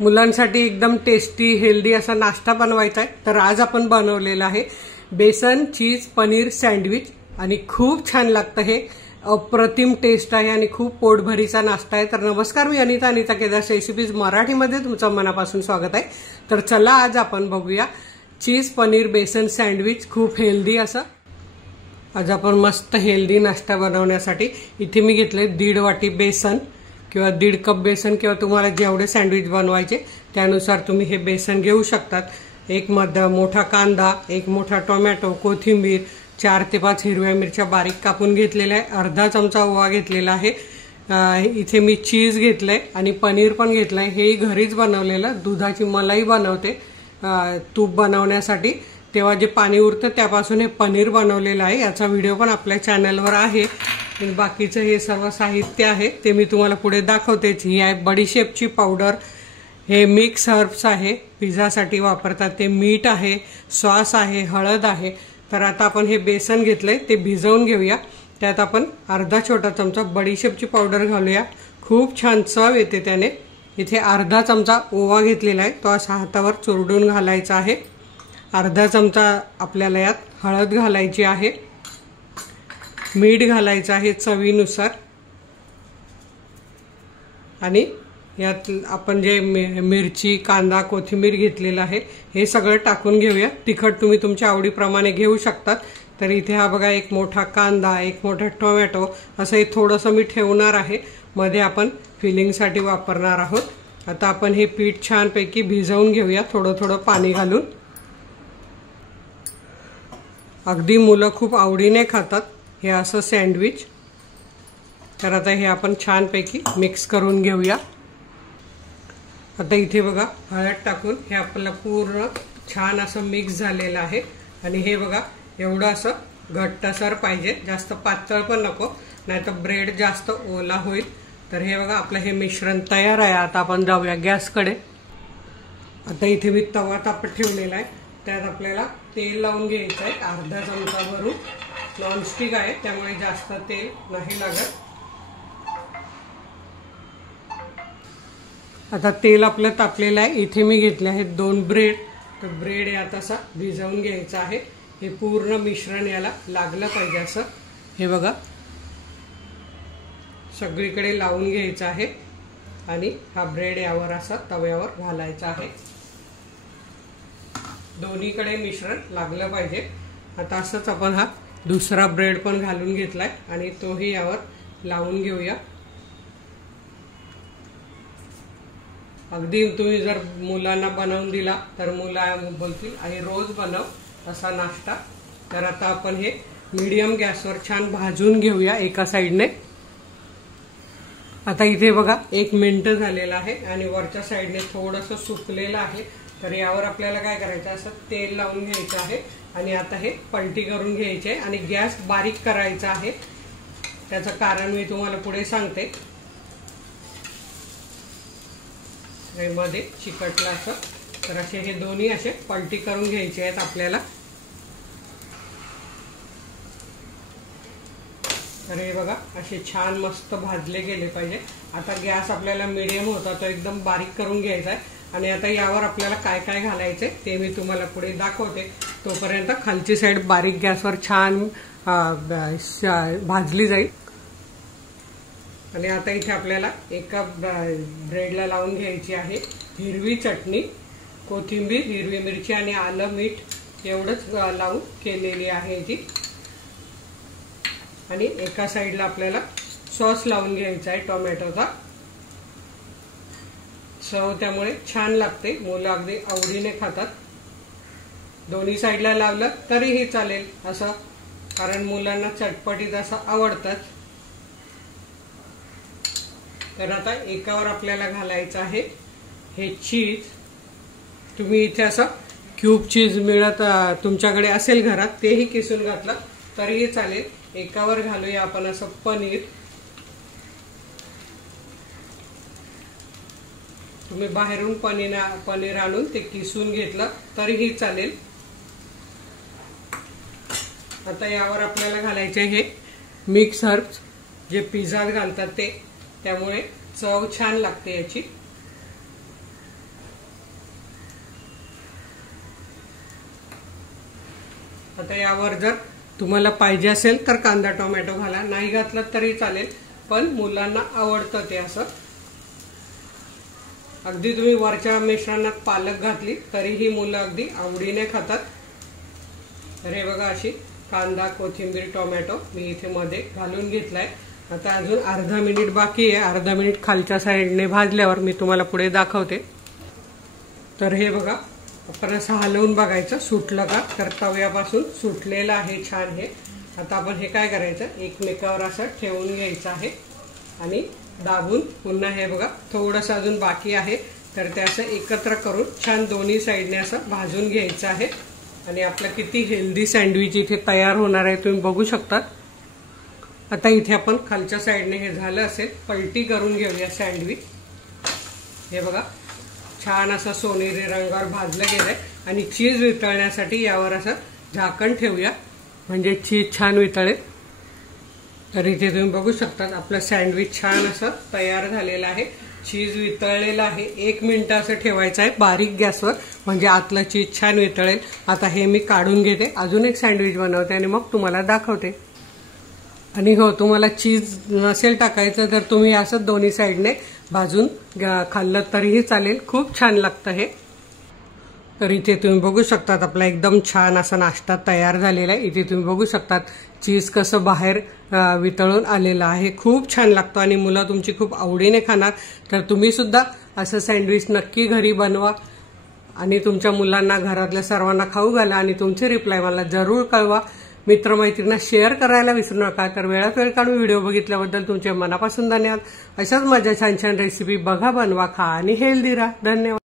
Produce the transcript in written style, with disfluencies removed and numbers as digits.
मुलांसाठी एकदम tasty healthy असा नाश्ता बनवायचा आहे। तर आज आपण बनवलेला आहे बेसन चीज पनीर सँडविच आणि खूप छान लागतं हे। अप्रतिम टेस्ट आहे आणि खूप पोटभरीचा नाश्ता आहे। तर नमस्कार, मी अनिता केदार रेसिपीज मराठीमध्ये तुमचं मनापासून स्वागत आहे। तर चला आज आपण बघूया चीज पनीर बेसन सँडविच, खूप हेल्दी असं। आज आपण मस्त हेल्दी नाश्ता बनवण्यासाठी इथे मी घेतले 1.5 वाटी बेसन किंवा 1.5 कप बेसन, किंवा तुम्हाला जेवढे सँडविच बनवायचे त्यानुसार तुम्ही हे बेसन घेऊ शकतात। एक मोठा कांदा, एक मोठा टोमॅटो, कोथिंबीर, 4 ते 5 हिरव्या मिरच्या बारीक कापून घेतलेल्या आहे, अर्धा चमचा ओवा घेतलेला आहे। इथे मी चीज घेतलंय आणि पनीर पण घेतलंय। हे घरीच बनवलेलं, दुधाची मलाई बनवते तूप बनवण्यासाठी, तेव्हा जे पाणी उरतं त्यापासून हे पनीर बनवलेलं आहे। याचा व्हिडिओ पण आपल्या चॅनलवर आहे। बाकीचं हे सर्व साहित्य आहे ते मी तुम्हाला पुढे दाखवतेच। ही आहे बडीशेपची पावडर, हे मिक्स हर्ब्स आहे, पिझ्झासाठी वापरतात ते, मीठ आहे, सॉस आहे, हळद आहे। तर आता आपण हे बेसन घेतलंय ते भिजवून घेऊया। त्यात आपण अर्धा छोटा चमचा बडीशेपची पावडर घालूया, खूप छान चव येते त्याने। इथे अर्धा चमचा ओवा घेतलेला आहे, तो असा हातावर चुरडून घालायचा आहे। अर्धा चमचा आपल्याला यात हळद घालायची आहे, मीठ घालायचं आहे चवीनुसार, आणि यात आपण जे मिरची, कांदा, कोथिंबीर घेतलेला आहे हे सगळं टाकून घेऊया। तिखट तुम्ही तुमच्या आवडीप्रमाणे घेऊ शकतात। तर इथे हा बघा, एक मोठा कांदा, एक मोठा टोमॅटो, असं हे थोडंसं मी ठेवणार आहे, मध्ये आपण फिलिंगसाठी वापरणार आहोत। आता आपण हे पीठ छानपैकी भिजवून घेऊया थोडं थोडं पाणी घालून। अगदी मुलं खूप आवडीने खातात हे असं सँडविच। तर आता हे आपण छानपैकी मिक्स करून घेऊया। आता इथे बघा, हळद टाकून हे आपल्याला पूर्ण छान असं मिक्स झालेलं आहे। आणि हे बघा, एवढं असं घट्टसर पाहिजे, जास्त पातळ पण नको, नाहीतर ब्रेड जास्त ओला होईल। तर हे बघा, आपलं हे मिश्रण तयार आहे। आता आपण जाऊया गॅसकडे। आता इथे मी तवा तापत ठेवलेला आहे, त्यात आपल्याला तेल लावून घ्यायचं आहे, अर्धा चमचा भरून। नॉनस्टिक आहे त्यामुळे जास्त तेल नाही लागत। आता तेल आपलं तापलेलं आहे, इथे मी घेतले आहेत 2 ब्रेड। तर ब्रेड यात असा भिजवून घ्यायचा आहे, हे पूर्ण मिश्रण याला लागलं पाहिजे असं। हे बघा, सगळीकडे लावून घ्यायचं आहे आणि हा ब्रेड यावर असा तव्यावर घालायचा आहे, दोन्हीकडे मिश्रण लागलं पाहिजे। आता असंच आपण हा दुसरा ब्रेड पण घालून घेतलाय आणि तोही यावर लावून घेऊया। अगदी तुम्ही जर मुलांना बनवून दिला तर मुलं बोलतील आणि रोज बनव असा नाश्ता। तर आता आपण हे मीडियम गॅसवर छान भाजून घेऊया एका साईडने। आता इथे बघा 1 मिनिट झालेला आहे आणि वरच्या साईडने थोडंसं सुकलेलं आहे। तर यावर आपल्याला काय करायचं, असं तेल लावून घ्यायचं आहे आणि आता हे पलटी करून घ्यायचे आहे आणि गॅस बारीक करायचा आहे। त्याचं कारण मी तुम्हाला पुढे सांगते। मध्ये चिकटलं असं, तर असे हे दोन्ही असे पलटी करून घ्यायचे आहेत आपल्याला। तर हे बघा, असे छान मस्त भाजले गेले पाहिजे। आता गॅस आपल्याला मीडियम होता तो एकदम बारीक करून घ्यायचा आहे आणि आता यावर आपल्याला काय काय घालायचंय ते मी तुम्हाला पुढे दाखवते। तोपर्यंत खालची साईड बारीक गॅसवर छान भाजली जाईल। आणि आता इथे आपल्याला एका ब्रेडला लावून घ्यायची आहे हिरवी चटणी, कोथिंबीर, हिरवी मिरची आणि आलं, मीठ एवढंच लावून केलेली आहे ती। आणि एका साईडला आपल्याला सॉस लावून घ्यायचा आहे टोमॅटोचा, चव त्यामुळे छान लागते, मुलं अगदी आवडीने खातात। दोन्ही साईडला लावलं तरीही चालेल असं, कारण मुलांना चटपटीत असं आवडतं। तर आता एकावर आपल्याला घालायचं आहे हे चीज। तुम्ही इथे असं क्यूब चीज मिळत तुमच्याकडे असेल घरात, तेही किसून घातलं तरीही चालेल। एकावर घालूया आपण असं पनीर। तुम्ही बाहेरून पनीर आणून ते किसून घेतलं तरीही चालेल। आता यावर आपल्याला घालायचे हे मिक्स हर्ब्स, जे पिझ्झात घालतात ते, त्यामुळे चव छान लागते याची। आता यावर जर तुम्हाला पाहिजे असेल तर कांदा टोमॅटो घाला, नाही घातलं तरी चालेल, पण मुलांना आवडतं ते असं. अगदी तुम्ही वरच्या मिश्रणात पालक घातली तरीही मुलं अगदी आवडीने खातात. तर हे बघा, अशी कांदा, कोथिंबीर, टोमॅटो मी इथे मध्ये घालून घेतलाय. आता अजून अर्धा मिनिट बाकी आहे. अर्धा मिनिट खालच्या साईडने भाजल्यावर मी तुम्हाला पुढे दाखवते. तर हे बघा, आपण असं हलवून बघायचं सुटलं का, तर तव्यापासून सुटलेलं आहे छान हे. आता आपण हे काय करायचं, एकमेकावर असं ठेवून घ्यायचं आहे आणि दाबून पुन्हा हे बघा थोडंसं अजून बाकी आहे, तर ते असं एकत्र करून छान दोन्ही साईडने असं भाजून घ्यायचं आहे. आणि आपलं किती हेल्दी सँडविच इथे तयार होणार आहे तुम्ही बघू शकता. आता इथे आपण खालच्या साईडने हे झालं असेल, पलटी करून घेऊया सँडविच. हे बघा, छान असं सोनेरी रंगावर भाजलं गेलंय. आणि चीज वितळण्यासाठी यावर असं झाकण ठेवूया, म्हणजे चीज छान वितळेल. तर इथे तुम्ही बघू शकता आपलं सँडविच छान असं तयार झालेलं आहे. चीज वितळलेलं आहे. 1 मिनिट असं ठेवायचं आहे बारीक गॅसवर, म्हणजे आतलं चीज छान वितळेल. आता हे मी काढून घेते, अजून एक सँडविच बनवते आणि मग तुम्हाला दाखवते. आणि हो, तुम्हाला चीज नसेल टाकायचं तर तुम्ही असं दोन्ही साईडने भाजून खाल्लं तरीही चालेल, खूप छान लागतं हे. तर इथे तुम्ही बघू शकतात आपला एकदम छान असा नाश्ता तयार झालेला आहे. इथे तुम्ही बघू शकतात चीज कसं बाहेर वितळून आलेलं आहे. खूप छान लागतं आणि मुलं तुमची खूप आवडीने खाणार. तर तुम्ही सुद्धा असं सँडविच नक्की घरी बनवा आणि तुमच्या मुलांना, घरातल्या सर्वांना खाऊ घाला आणि तुमचे रिप्लाय मला जरूर कळवा. मित्रमैत्रिणींना शेअर करायला विसरू नका. तर वेळात वेळ काढून व्हिडिओ बघितल्याबद्दल तुमचे मनापासून धन्यवाद. अशाच माझ्या छान छान रेसिपी बघा, बनवा, खा आणि हेल्दी राहा. धन्यवाद.